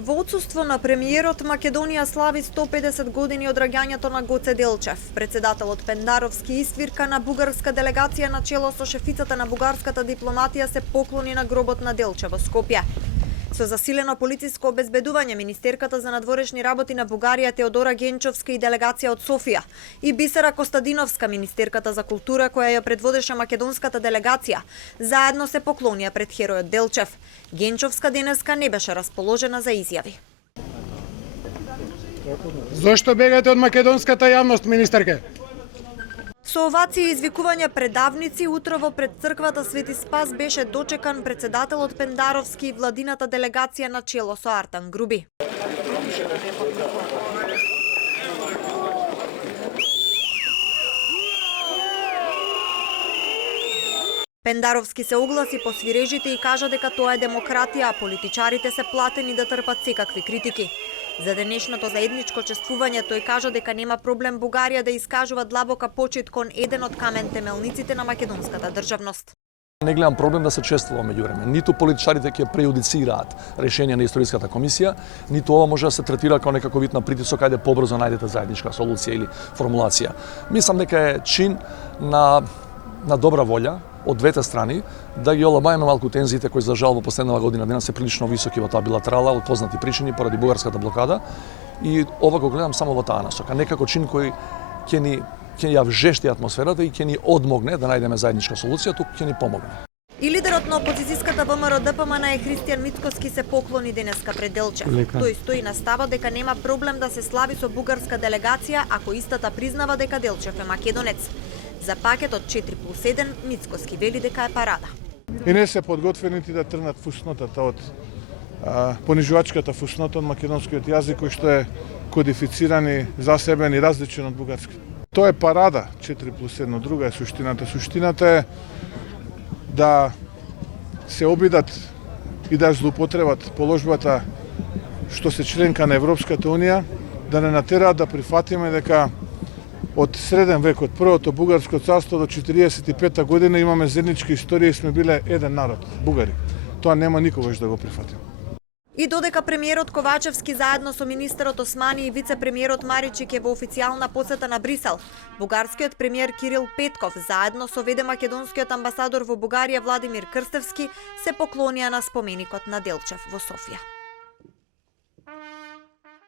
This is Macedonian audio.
Во отсуство на премиерот, Македонија слави 150 години од раѓањето на Гоце Делчев. Председателот Пендаровски извирка на бугарска делегација на чело со шефицата на бугарската дипломатија се поклони на гробот на Делчев во Скопје. Со засилено полициско обезбедување, министерката за надворешни работи на Бугарија Теодора Генчовска и делегација од Софија и Бисера Костадиновска, министерката за култура која ја предводеше македонската делегација, заедно се поклонија пред херојот Делчев. Генчовска денеска не беше расположена за изјави. Зошто бегате од македонската јавност, министерке? Со овации и извикување предавници, утрово пред црквата Свети Спас беше дочекан председателот Пендаровски и владината делегација на чело со Артан Груби. Пендаровски се огласи по свирежите и кажа дека тоа е демократија, а политичарите се платени да трпат секакви критики. За денешното заедничко чествување тој кажа дека нема проблем Бугарија да искажува длабока почит кон еден од камен темелниците на македонската државност. Не гледам проблем да се чествува меѓувреме. Ниту политичарите ќе прејудицираат решение на историската комисија, ниту ова може да се третира како некако вид на притисок, ајде побрзо најдете заедничка солуција или формулација. Мислам дека е чин на добра волја од двете страни да ги олабаеме малку тензиите кои за жал во последнава година денес се прилично високи во таа билатерала од познати причини поради бугарската блокада, и ова го гледам само во таа насока, некако чин кој ќе ја вжешти атмосферата и ќе ни одмогне да најдеме заедничка солуција, туку ќе ни помогне. И лидерот на опозицијската ВМРО ДПМН Христијан Мицкоски се поклони денеска пред Делчев. Тој стои на ставот дека нема проблем да се слави со бугарска делегација ако истата признава дека Делчев е македонец. За пакетот 4+1 Мицкоски вели дека е парада. И не се подготвените да трнат фуснотата од понижувачката фуснота од македонскиот јазик кој што е кодифициран и засебен и различен од бугарски. Тоа е парада 4+1, друга е суштината. Суштината е да се обидат и да злоупотребат положбата што се членка на Европската Унија, да не натераат да прифатиме дека од среден век, од првото бугарско царство до 45 година имаме заедничка историја и сме биле еден народ, бугари. Тоа нема никогаш да го прифатиме. И додека премиерот Ковачевски заедно со министерот Османи и вице-премиерот Маричик е во официјална посета на Брисел, бугарскиот премиер Кирил Петков заедно со веде македонскиот амбасадор во Бугарија Владимир Крстевски се поклонија на споменикот на Делчев во Софија.